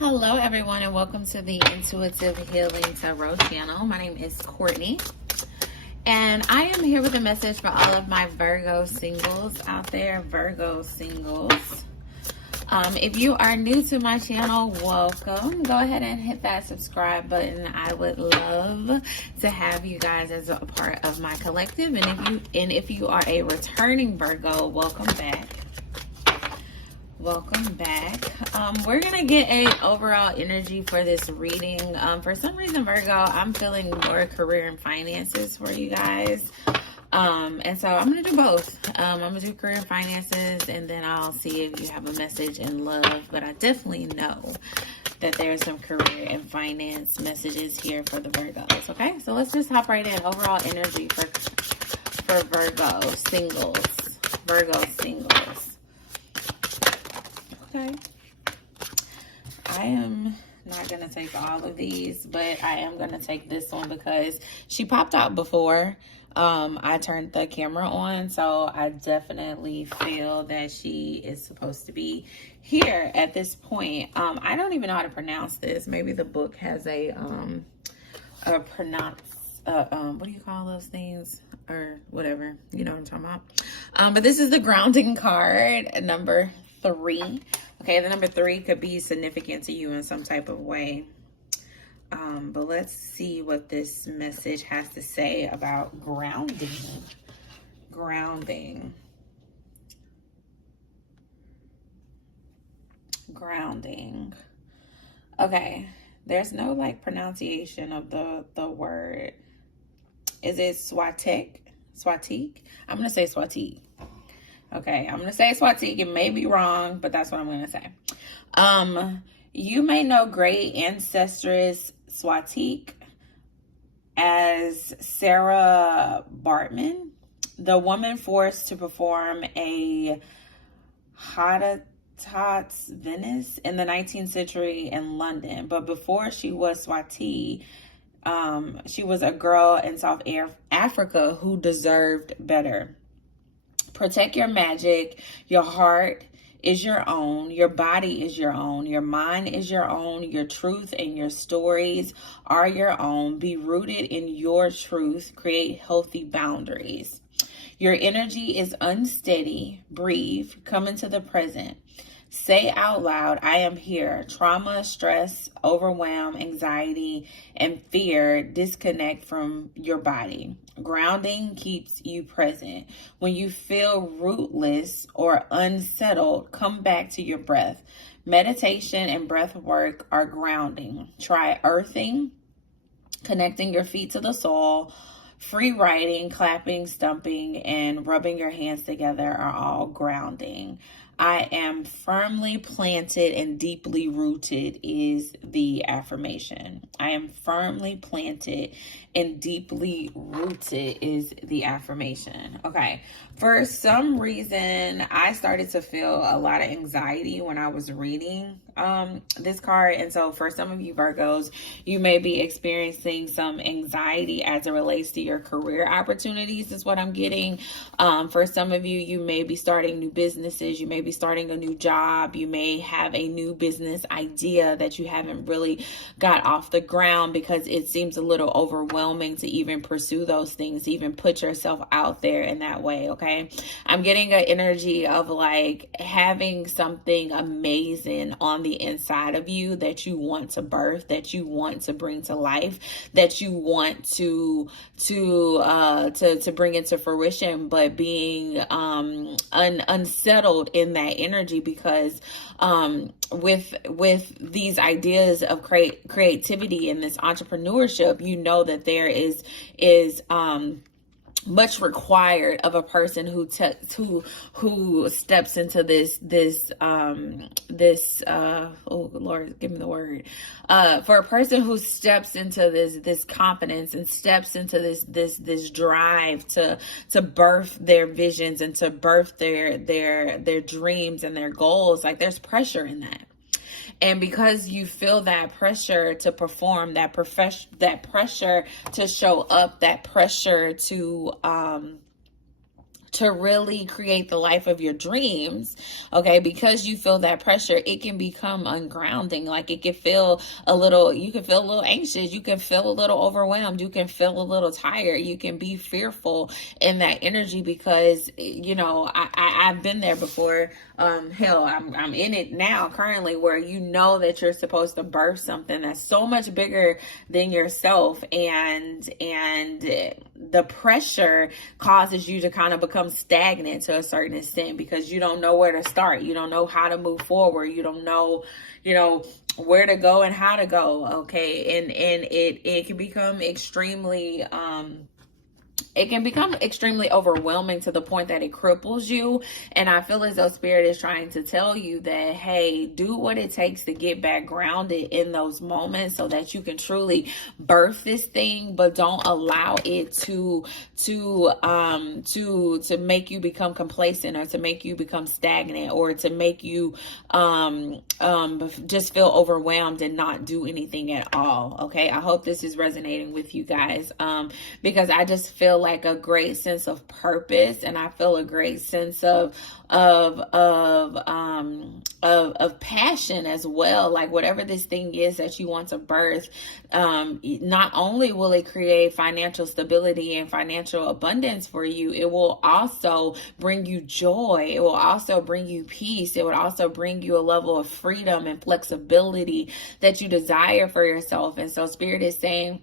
Hello everyone, and welcome to the Intuitive Healing Tarot channel. My name is Courtney, and I am here with a message for all of my Virgo singles out there. Virgo singles, if you are new to my channel, welcome. Go ahead and hit that subscribe button. I would love to have you guys as a part of my collective, and if you are a returning Virgo, welcome back. Welcome back. We're gonna get a overall energy for this reading. For some reason, Virgo, I'm feeling more career and finances for you guys. And so I'm gonna do both. I'm gonna do career and finances, and then I'll see if you have a message in love. But I definitely know that there's some career and finance messages here for the Virgos. Okay, so let's just hop right in. Overall energy for Virgo singles. Virgo singles. Okay, I am not going to take all of these, but I am going to take this one because she popped out before I turned the camera on, so I definitely feel that she is supposed to be here at this point. I don't even know how to pronounce this. Maybe the book has a pronounce, what do you call those things? Or whatever, you know what I'm talking about. But this is the grounding card, number 3. Okay, the number 3 could be significant to you in some type of way. But let's see what this message has to say about grounding. Grounding. Grounding. Okay, there's no like pronunciation of the word. Is it Swatik? Swatik? I'm going to say Swatik. Okay, I'm going to say Swatik. It may be wrong, but that's what I'm going to say. You may know great ancestress Swatik as Sarah Bartman, the woman forced to perform a Hottentots Venice in the 19th century in London. But before she was Swati, she was a girl in South Africa who deserved better. Protect your magic. Your heart is your own. Your body is your own. Your mind is your own. Your truth and your stories are your own. Be rooted in your truth. Create healthy boundaries. Your energy is unsteady. Breathe. Come into the present. Say out loud, I am here. Trauma, stress, overwhelm, anxiety, and fear disconnect from your body. Grounding keeps you present. When you feel rootless or unsettled, come back to your breath. Meditation and breath work are grounding. Try earthing, connecting your feet to the soil. Free writing, clapping, stumping, and rubbing your hands together are all grounding. I am firmly planted and deeply rooted is the affirmation. I am firmly planted and deeply rooted is the affirmation. Okay. For some reason, I started to feel a lot of anxiety when I was reading this card. And so for some of you Virgos, you may be experiencing some anxiety as it relates to your career opportunities is what I'm getting. For some of you, you may be starting new businesses. You may be starting a new job. You may have a new business idea that you haven't really got off the ground because it seems a little overwhelming to even pursue those things, to even put yourself out there in that way. Okay. I'm getting an energy of like having something amazing on the inside of you that you want to birth, that you want to bring to life, that you want to bring into fruition, but being unsettled in that energy because with these ideas of creativity and this entrepreneurship, you know that there is much required of a person who steps into this oh Lord, give me the word, for a person who steps into this confidence and steps into this drive to birth their visions and to birth their dreams and their goals. Like there's pressure in that. And because you feel that pressure to perform, that pressure to show up, that pressure to to really create the life of your dreams, okay, because you feel that pressure, it can become ungrounding. Like it can feel you can feel a little anxious, you can feel a little overwhelmed, you can feel a little tired, you can be fearful in that energy because, I've been there before. Hell, I'm in it now currently, where you know that you're supposed to birth something that's so much bigger than yourself, and the pressure causes you to kind of become stagnant to a certain extent because you don't know where to start, you don't know how to move forward, you don't know where to go and how to go, okay, and it can become extremely overwhelming to the point that it cripples you. And I feel as though Spirit is trying to tell you that, hey, do what it takes to get back grounded in those moments so that you can truly birth this thing, but don't allow it to make you become complacent, or to make you become stagnant, or to make you just feel overwhelmed and not do anything at all. Okay, I hope this is resonating with you guys, because I just feel like a great sense of purpose, and I feel a great sense of passion as well. Like whatever this thing is that you want to birth, not only will it create financial stability and financial abundance for you, it will also bring you joy. It will also bring you peace. It would also bring you a level of freedom and flexibility that you desire for yourself. And so Spirit is saying,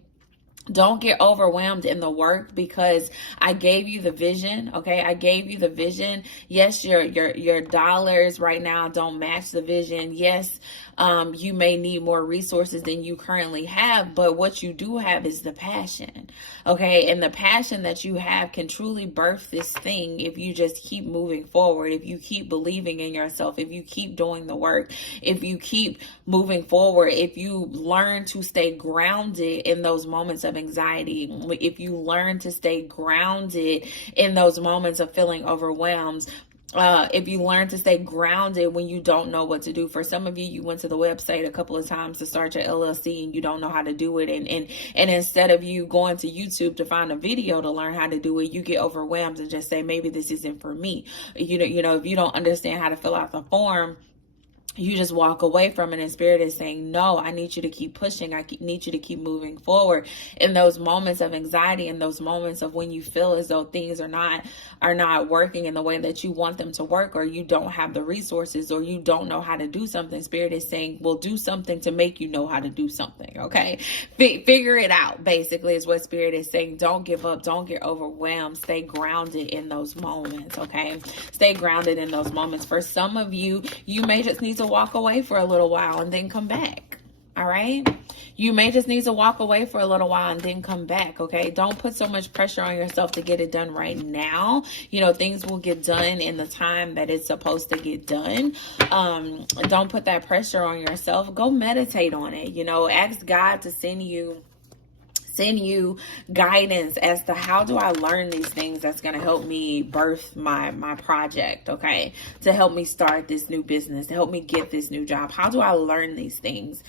don't get overwhelmed in the work, because I gave you the vision. Okay. I gave you the vision. Yes, your dollars right now don't match the vision. Yes, you may need more resources than you currently have, but what you do have is the passion. Okay. And the passion that you have can truly birth this thing if you just keep moving forward, if you keep believing in yourself, if you keep doing the work, if you keep moving forward, if you learn to stay grounded in those moments of anxiety, if you learn to stay grounded in those moments of feeling overwhelmed, if you learn to stay grounded when you don't know what to do. For some of you, you went to the website a couple of times to start your LLC and you don't know how to do it. And instead of you going to YouTube to find a video to learn how to do it, you get overwhelmed and just say, maybe this isn't for me. If you don't understand how to fill out the form, you just walk away from it, and Spirit is saying, no, I need you to keep pushing. Need you to keep moving forward. In those moments of anxiety, in those moments of when you feel as though things are not working in the way that you want them to work, or you don't have the resources, or you don't know how to do something, Spirit is saying, well, do something to make you know how to do something. Okay. Figure it out, basically, is what Spirit is saying. Don't give up. Don't get overwhelmed. Stay grounded in those moments. Okay. Stay grounded in those moments. For some of you, you may just need to walk away for a little while and then come back. All right. You may just need to walk away for a little while and then come back. Okay. Don't put so much pressure on yourself to get it done right now. Things will get done in the time that it's supposed to get done. Don't put that pressure on yourself. Go meditate on it. Ask God to send you guidance as to how do I learn these things that's going to help me birth my project, okay? To help me start this new business, to help me get this new job. How do I learn these things?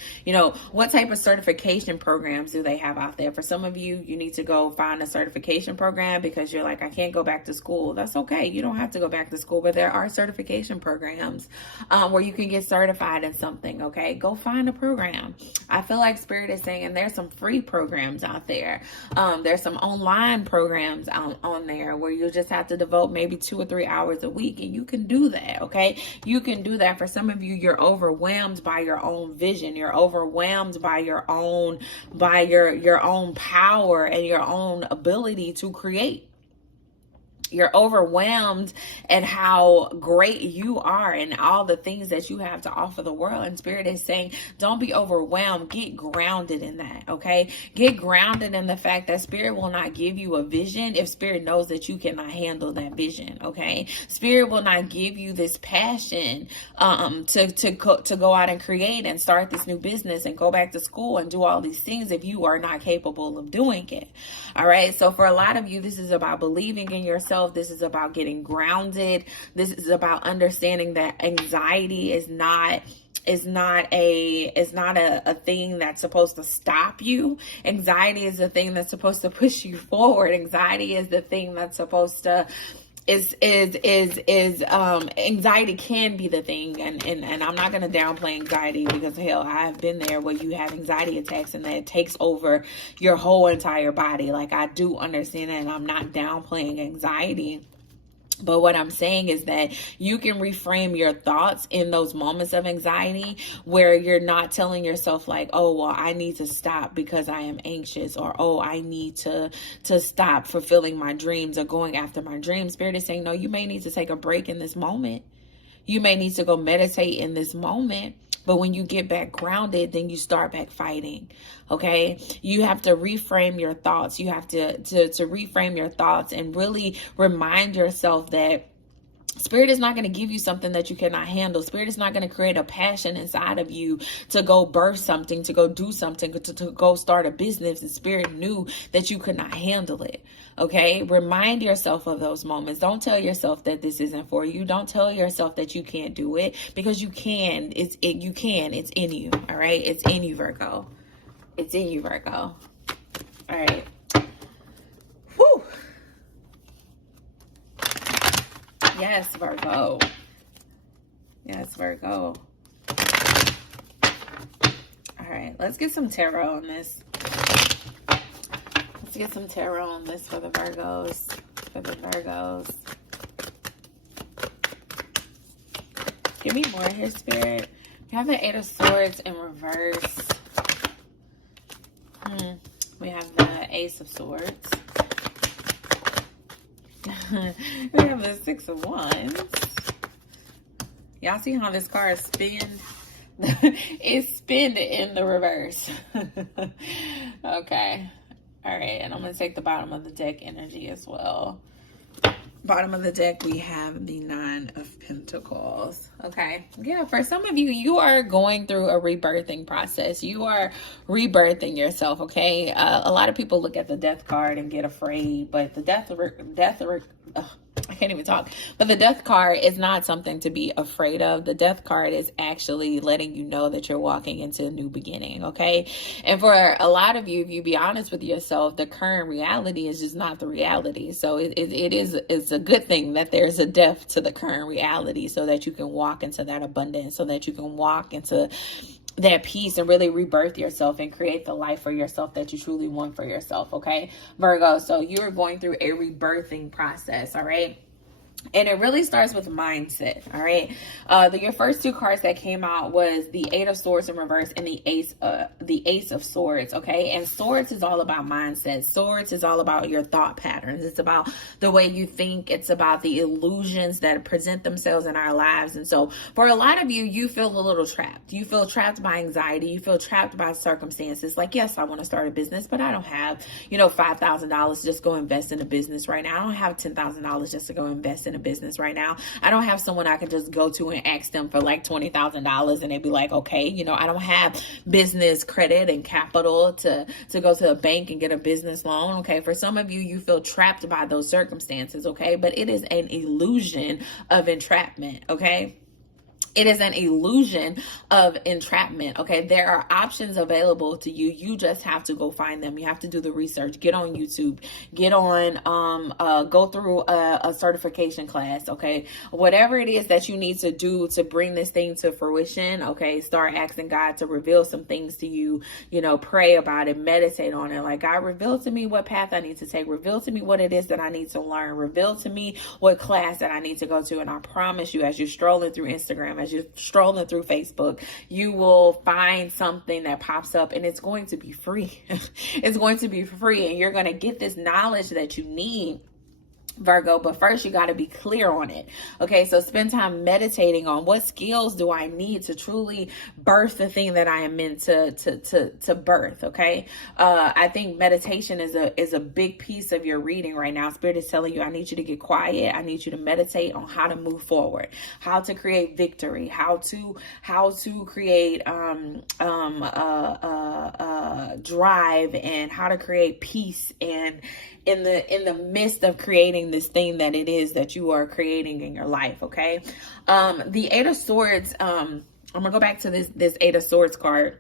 What type of certification programs do they have out there? For some of you, you need to go find a certification program because you're like, I can't go back to school. That's okay. You don't have to go back to school, but there are certification programs where you can get certified in something, okay? Go find a program. I feel like Spirit is saying, and there's some free programs out there. There's some online programs on there where you just have to devote maybe 2 or 3 hours a week, and you can do that. Okay. You can do that. For some of you, you're overwhelmed by your own vision. You're overwhelmed by your own power and your own ability to create. You're overwhelmed at how great you are and all the things that you have to offer the world. And Spirit is saying, don't be overwhelmed. Get grounded in that. Okay. Get grounded in the fact that Spirit will not give you a vision if Spirit knows that you cannot handle that vision. Okay. Spirit will not give you this passion, to go out and create and start this new business and go back to school and do all these things if you are not capable of doing it. All right. So for a lot of you, this is about believing in yourself. This is about getting grounded. This is about understanding that anxiety is not a thing that's supposed to stop you. Anxiety is the thing that's supposed to push you forward. Anxiety is the thing that's supposed to anxiety can be the thing, and I'm not going to downplay anxiety, because hell, I've been there where you have anxiety attacks and that takes over your whole entire body. Like, I do understand that, and I'm not downplaying anxiety. But what I'm saying is that you can reframe your thoughts in those moments of anxiety, where you're not telling yourself like, oh, well, I need to stop because I am anxious, or, oh, I need to stop fulfilling my dreams or going after my dreams. Spirit is saying, no, you may need to take a break in this moment. You may need to go meditate in this moment. But when you get back grounded, then you start back fighting. Okay, you have to reframe your thoughts. You have to reframe your thoughts and really remind yourself that Spirit is not going to give you something that you cannot handle. Spirit is not going to create a passion inside of you to go birth something, to go do something, to go start a business. And Spirit knew that you could not handle it. Okay, remind yourself of those moments. Don't tell yourself that this isn't for you. Don't tell yourself that you can't do it, because you can. You can. It's in you. All right, it's in you, Virgo. It's in you, Virgo. All right. Whew. Yes, Virgo. Yes, Virgo. All right, let's get some tarot on this. Let's get some tarot on this for the Virgos. For the Virgos. Give me more here, Spirit. We have the Eight of Swords in reverse. We have the Ace of Swords. We have the Six of Wands. Y'all see how this card spins? It's spinned in the reverse. Okay. All right. And I'm going to take the bottom of the deck energy as well. Bottom of the deck, we have the Nine of Pentacles. Okay. Yeah, for some of you, you are going through a rebirthing process. You are rebirthing yourself, okay? A lot of people look at the Death card and get afraid, but the I can't even talk. But the Death card is not something to be afraid of. The Death card is actually letting you know that you're walking into a new beginning, okay? And for a lot of you, if you be honest with yourself, the current reality is just not the reality. So it's a good thing that there's a death to the current reality, so that you can walk into that abundance, so that you can walk into that peace and really rebirth yourself and create the life for yourself that you truly want for yourself, okay, Virgo? So you're going through a rebirthing process, all right? And it really starts with mindset, all right? Your first two cards that came out was the Eight of Swords in reverse and the Ace of Swords, okay? And Swords is all about mindset. Swords is all about your thought patterns. It's about the way you think. It's about the illusions that present themselves in our lives. And so for a lot of you, you feel a little trapped. You feel trapped by anxiety. You feel trapped by circumstances. Like, yes, I want to start a business, but I don't have, $5,000 to just go invest in a business right now. I don't have $10,000 just to go invest in a business right now. I don't have someone I can just go to and ask them for like $20,000 and they'd be like, okay, I don't have business credit and capital to go to a bank and get a business loan. Okay. For some of you, you feel trapped by those circumstances. Okay. But it is an illusion of entrapment. Okay. It is an illusion of entrapment. Okay. There are options available to you. You just have to go find them. You have to do the research, get on YouTube, get on, go through a certification class. Okay. Whatever it is that you need to do to bring this thing to fruition. Okay. Start asking God to reveal some things to you, pray about it, meditate on it. Like, God, reveal to me what path I need to take. Reveal to me what it is that I need to learn. Reveal to me what class that I need to go to. And I promise you, as you're strolling through Instagram, as you're strolling through Facebook, you will find something that pops up and it's going to be free. It's going to be free, and you're going to get this knowledge that you need, Virgo. But first, you got to be clear on it. Okay. So spend time meditating on what skills do I need to truly birth the thing that I am meant to birth. Okay. I think meditation is a big piece of your reading right now. Spirit is telling you, I need you to get quiet. I need you to meditate on how to move forward, how to create victory, how to create, drive, and how to create peace, and in the midst of creating this thing that it is that you are creating in your life. Okay. The Eight of Swords, I'm gonna go back to this Eight of Swords card.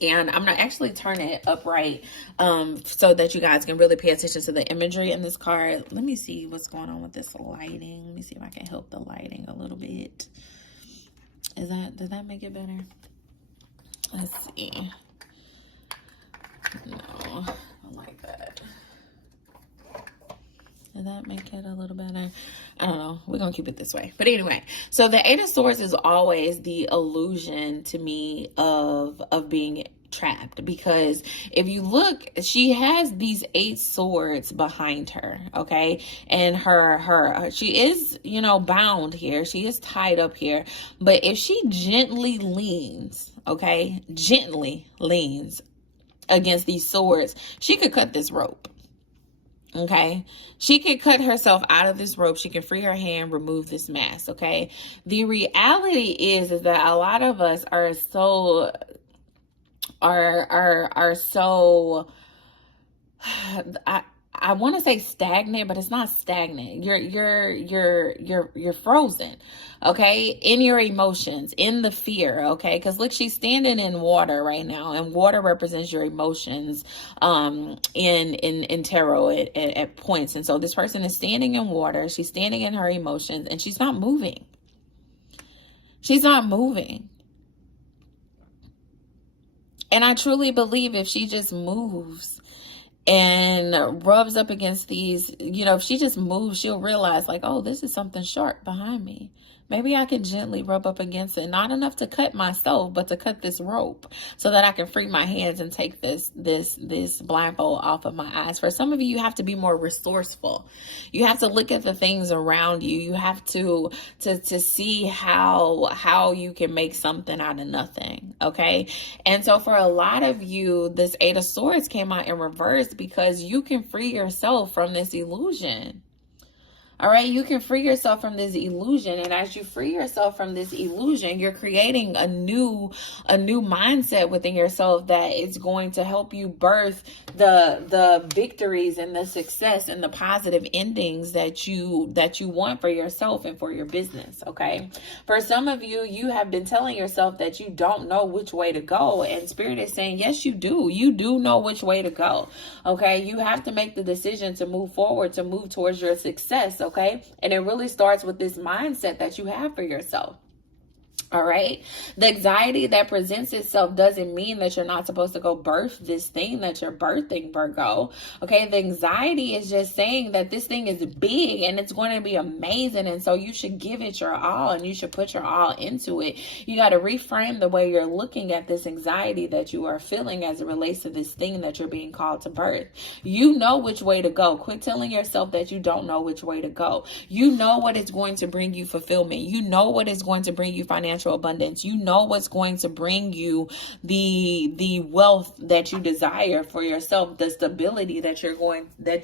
And I'm gonna actually turn it upright so that you guys can really pay attention to the imagery in this card. Let me see what's going on with this lighting. Let me see if I can help the lighting a little bit. Does that make it better? Let's see. No, I don't like that. Does that make it a little better? I don't know. We're going to keep it this way. But anyway, so the Eight of Swords is always the illusion to me of being trapped, because if you look, she has these 8 swords behind her, okay? And she is, you know, bound here. She is tied up here. But if she gently leans, okay, gently leans against these swords, she could cut this rope. Okay, she could cut herself out of this rope. She can free her hand, remove this mask. Okay, the reality is that a lot of us are so I want to say stagnant, but it's not stagnant. You're frozen, okay, in your emotions, in the fear, okay? Because look, she's standing in water right now, and water represents your emotions in tarot at points. And so this person is standing in water. She's standing in her emotions, and she's not moving. She's not moving. And I truly believe if she just moves and rubs up against these, you know, if she just moves, she'll realize like, oh, this is something sharp behind me. Maybe I can gently rub up against it. Not enough to cut myself, but to cut this rope so that I can free my hands and take this blindfold off of my eyes. For some of you, you have to be more resourceful. You have to look at the things around you. You have to see how you can make something out of nothing. Okay. And so for a lot of you, this 8 of Swords came out in reverse because you can free yourself from this illusion. All right, you can free yourself from this illusion. And as you free yourself from this illusion, you're creating a new mindset within yourself that is going to help you birth the victories and the success and the positive endings that you want for yourself and for your business. Okay. For some of you, you have been telling yourself that you don't know which way to go. And Spirit is saying, yes, you do. You do know which way to go. Okay. You have to make the decision to move forward, to move towards your success. Okay. And it really starts with this mindset that you have for yourself. All right. The anxiety that presents itself doesn't mean that you're not supposed to go birth this thing that you're birthing, Virgo. Okay. The anxiety is just saying that this thing is big and it's going to be amazing. And so you should give it your all and you should put your all into it. You got to reframe the way you're looking at this anxiety that you are feeling as it relates to this thing that you're being called to birth. You know which way to go. Quit telling yourself that you don't know which way to go. You know what is going to bring you fulfillment. You know what is going to bring you financial abundance. You know what's going to bring you the wealth that you desire for yourself, the stability that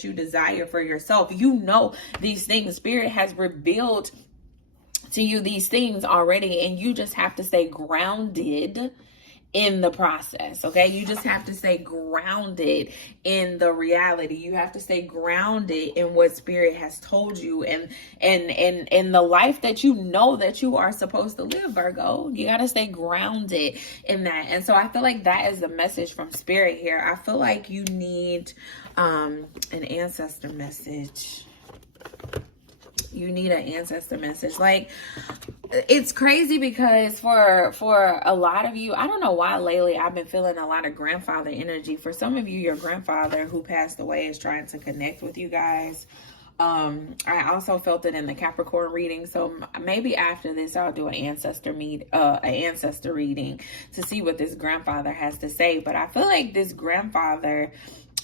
you desire for yourself. You know these things. Spirit has revealed to you these things already, and you just have to stay grounded in the process. Okay. You just have to stay grounded in the reality. You have to stay grounded in what Spirit has told you and the life that you know that you are supposed to live, Virgo. You got to stay grounded in that. And so I feel like that is the message from Spirit here. I feel like you need an ancestor message. You need an ancestor message. Like, it's crazy because for a lot of you, I don't know why lately I've been feeling a lot of grandfather energy. For some of you, your grandfather who passed away is trying to connect with you guys. I also felt it in the Capricorn reading. So maybe after this, I'll do an ancestor reading to see what this grandfather has to say. But I feel like this grandfather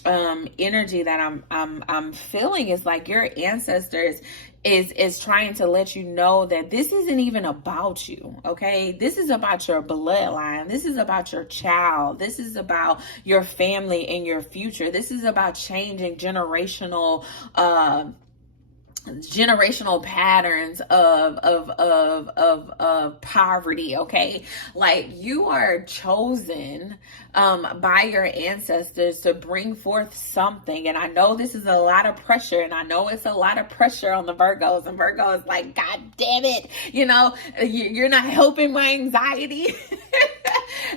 energy that I'm feeling is like your ancestors is trying to let you know that this isn't even about you. Okay. This is about your bloodline. This is about your child. This is about your family and your future. This is about changing generational patterns of poverty. Okay. Like, you are chosen by your ancestors to bring forth something. And I know this is a lot of pressure, and I know it's a lot of pressure on the Virgos, and Virgo is like, God damn it, you know, you're not helping my anxiety.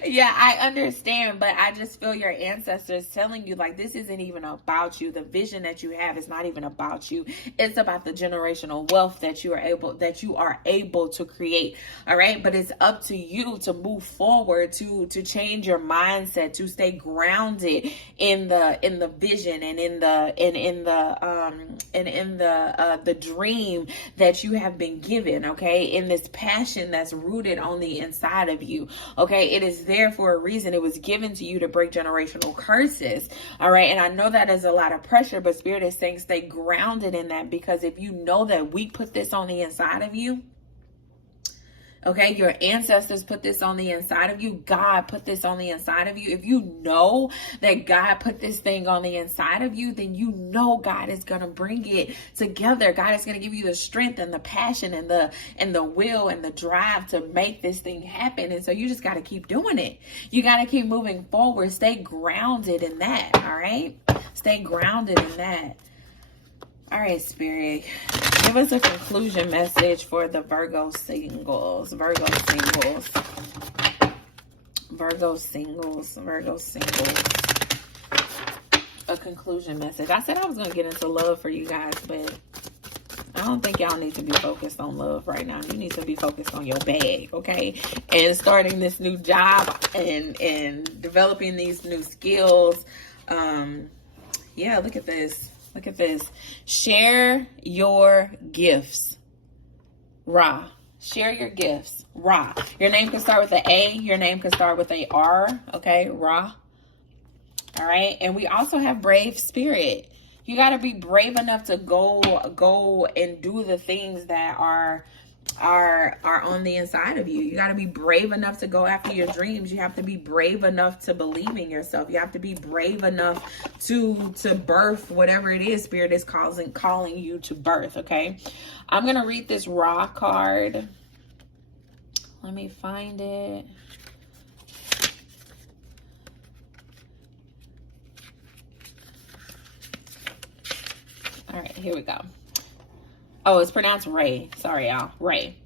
Yeah, I understand, but I just feel your ancestors telling you like this isn't even about you. The vision that you have is not even about you. It's about the generational wealth that you are able to create. All right, but it's up to you to move forward, to change your mindset, to stay grounded in the vision and in the dream that you have been given. Okay, in this passion that's rooted on the inside of you. Okay, it is there for a reason. It was given to you to break generational curses. All right, and I know that is a lot of pressure, but Spirit is saying stay grounded in that, because if you know that we put this on the inside of you, okay, your ancestors put this on the inside of you. God put this on the inside of you. If you know that God put this thing on the inside of you, then you know God is going to bring it together. God is going to give you the strength and the passion and the will and the drive to make this thing happen. And so you just got to keep doing it. You got to keep moving forward. Stay grounded in that. All right. Stay grounded in that. All right, Spirit, give us a conclusion message for the Virgo singles. Virgo singles. Virgo singles. Virgo singles. A conclusion message. I said I was going to get into love for you guys, but I don't think y'all need to be focused on love right now. You need to be focused on your bag, okay? And starting this new job and developing these new skills. Yeah, look at this. Look at this. Share your gifts. Ra. Share your gifts. Ra. Your name can start with an A. Your name can start with a R. Okay. Ra. All right. And we also have brave spirit. You got to be brave enough to go and do the things that are on the inside of you. You got to be brave enough to go after your dreams. You have to be brave enough to believe in yourself. You have to be brave enough to birth whatever it is Spirit is calling you to birth. Okay, I'm gonna read this Ra card. Let me find it. All right, here we go. Oh, it's pronounced Ray. Sorry, y'all. Ray.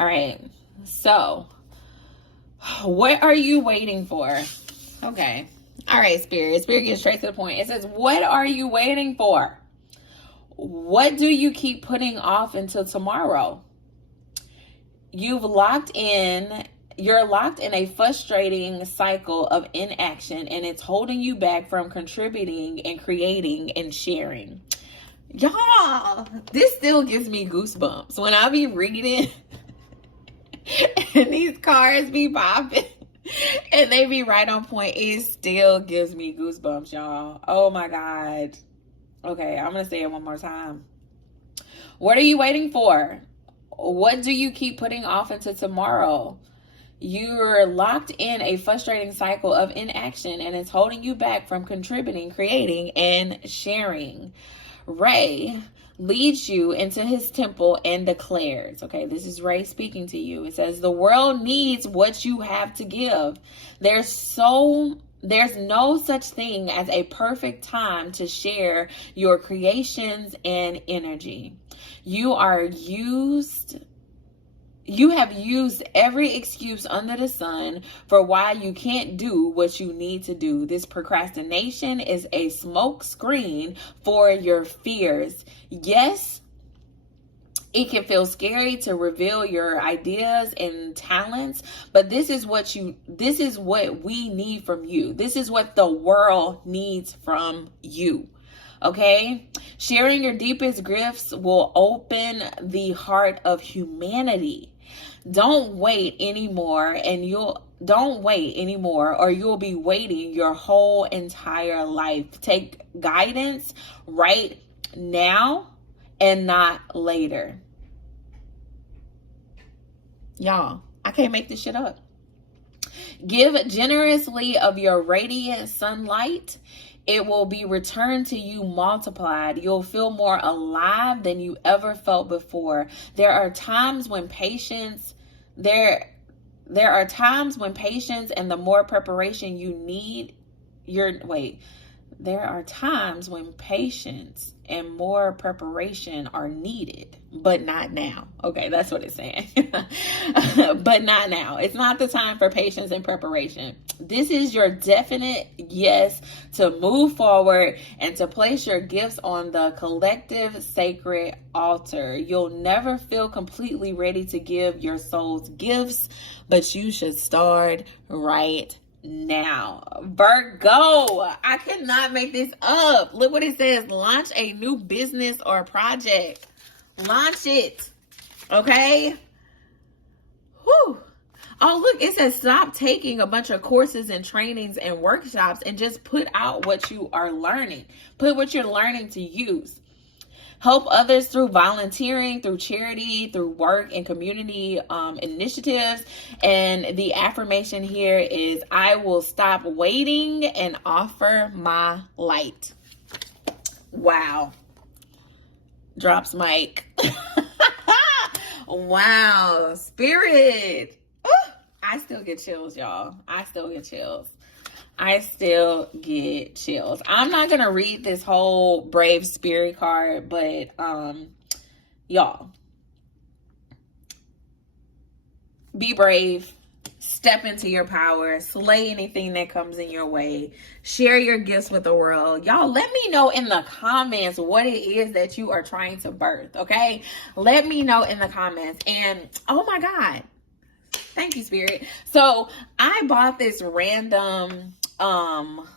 All right. So, what are you waiting for? Okay. All right, Spirit. Spirit gets straight to the point. It says, what are you waiting for? What do you keep putting off until tomorrow? You're locked in a frustrating cycle of inaction, and it's holding you back from contributing and creating and sharing. Y'all, this still gives me goosebumps when I be reading and these cards be popping and they be right on point. It still gives me goosebumps, y'all. Oh my God. Okay, I'm gonna say it one more time. What are you waiting for? What do you keep putting off until tomorrow? You're locked in a frustrating cycle of inaction, and it's holding you back from contributing, creating, and sharing. Ray leads you into his temple and declares, okay, this is Ray speaking to you. It says, the world needs what you have to give. There's no such thing as a perfect time to share your creations and energy. You have used every excuse under the sun for why you can't do what you need to do. This procrastination is a smoke screen for your fears. Yes, it can feel scary to reveal your ideas and talents, but this is what we need from you. This is what the world needs from you. Okay? Sharing your deepest gifts will open the heart of humanity. Don't wait anymore, or you'll be waiting your whole entire life. Take guidance right now and not later. Y'all, I can't make this shit up. Give generously of your radiant sunlight. It will be returned to you multiplied. You'll feel more alive than you ever felt before. There are times when patience and the more preparation you need, there are times when patience and more preparation are needed, but not now. Okay, that's what it's saying. But not now. It's not the time for patience and preparation. This is your definite yes to move forward and to place your gifts on the collective sacred altar. You'll never feel completely ready to give your soul's gifts, but you should start right now. Virgo, I cannot make this up. Look what it says. Launch a new business or project. Launch it. Okay? Whew. Oh, look, it says stop taking a bunch of courses and trainings and workshops and just put out what you are learning. Put what you're learning to use. Help others through volunteering, through charity, through work and community initiatives. And the affirmation here is, I will stop waiting and offer my light. Wow. Drops mic. Wow. Spirit. Ooh, I still get chills, y'all. I still get chills. I'm not going to read this whole Brave Spirit card, but y'all, be brave, step into your power, slay anything that comes in your way, share your gifts with the world. Y'all, let me know in the comments what it is that you are trying to birth, okay? Let me know in the comments. And oh my God, thank you, Spirit. So I bought this random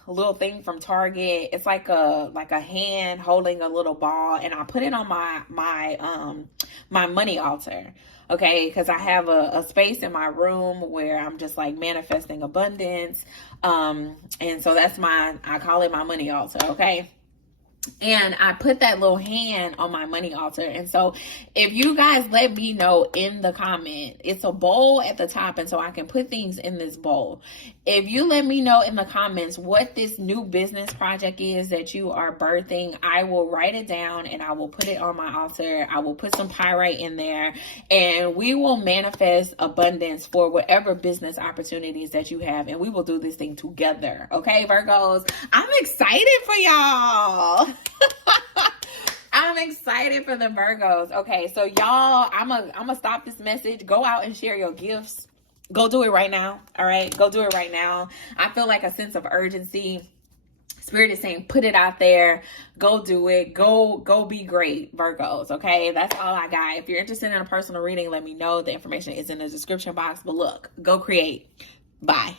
little thing from Target. It's like a hand holding a little ball, and I put it on my money altar. Okay, because I have a space in my room where I'm just like manifesting abundance. And so that's I call it my money altar. Okay. And I put that little hand on my money altar. And so if you guys let me know in the comment, it's a bowl at the top. And so I can put things in this bowl. If you let me know in the comments what this new business project is that you are birthing, I will write it down and I will put it on my altar. I will put some pyrite in there, and we will manifest abundance for whatever business opportunities that you have. And we will do this thing together. Okay, Virgos, I'm excited for y'all. I'm excited for the Virgos. Okay, so y'all, I'm gonna stop this message. Go out and share your gifts. Go do it right now. All right, go do it right now. I feel like a sense of urgency. Spirit is saying, put it out there. Go do it. Go be great, Virgos. Okay, that's all I got. If you're interested in a personal reading, let me know. The information is in the description box. But look, go create. Bye.